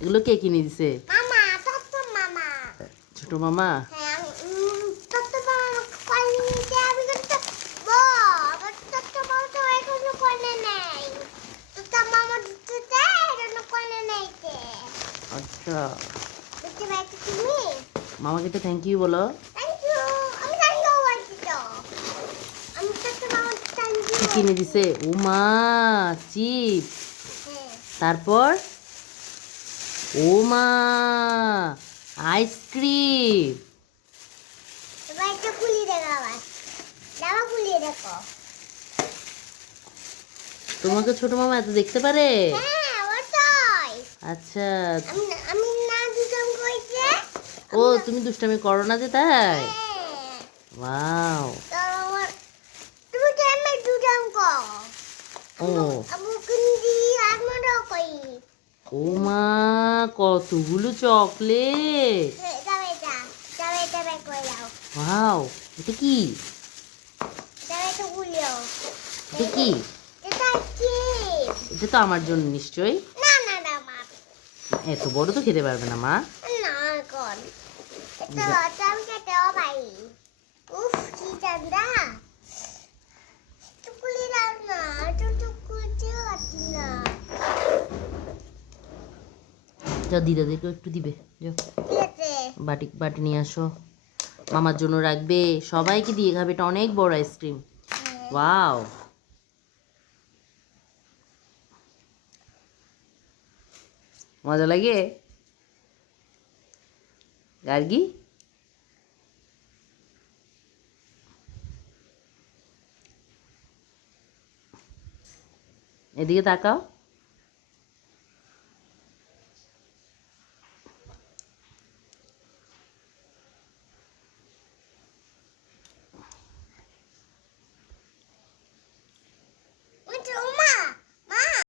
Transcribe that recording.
এগুলো কে কিনে দিছে? মামা, তোর মামা। ছোট মামা? হ্যাঁ, তোর মামা কইনি যে আমি তো বাবা তোর মামা তো এখনো কোলে নেই। তোর মামা দিতে এখনো কোলে নেই তে। আচ্ছা, বুঝতে পারছো তুমি? মামাকে তো থ্যাংক ইউ বলো। Thank you. আমি থ্যাংক ইউ বলছি তো। আমি তোর মামা থ্যাংক ইউ। কি কিনে দিছে? ও মা, চিপস। হ্যাঁ। তারপর ও মা, আইসক্রিম। এবার এটা খুলি দেখো আবার। জামা খুলিয়ে দেখো। তোমাকে ছোট মামা এত দেখতে পারে? হ্যাঁ, ওটাই। আচ্ছা। আমি আমি না দুজন কইছে। ও, তুমি দুষ্টামি করো না যে তাই? হ্যাঁ। ওয়াও। তো আমার তুমি কেমনে দুজন কো? ও আমি কুন্দি আমারও কই। ও মা, কতগুলো চকলেট। হ্যাঁ, যাবে যা। যাবে যাবে কই যাও। ওয়াও, এটা কি? যাবে তো খুলিও। এটা কি? এটা কি? এটা তো আমার জন্য নিশ্চয়ই। না না না মা। এত বড় তো খেতে পারবে না মা। না কোন। এটা আমি খেতেও পারি। উফ কি ঠান্ডা। টুকুলি দাও না। টুকুলি আছি না। যাও, দিদাদেরকেও একটু দিবে। যাও, ঠিক আছে। বাটি বাটি নিয়ে আসো, মামার জন্য রাখবে, সবাইকে দিয়ে খাবে। এটা অনেক বড় আইসক্রিম। হ্যাঁ। ওয়াও। মজা লাগে গার্গি? এদিকে তাকাও।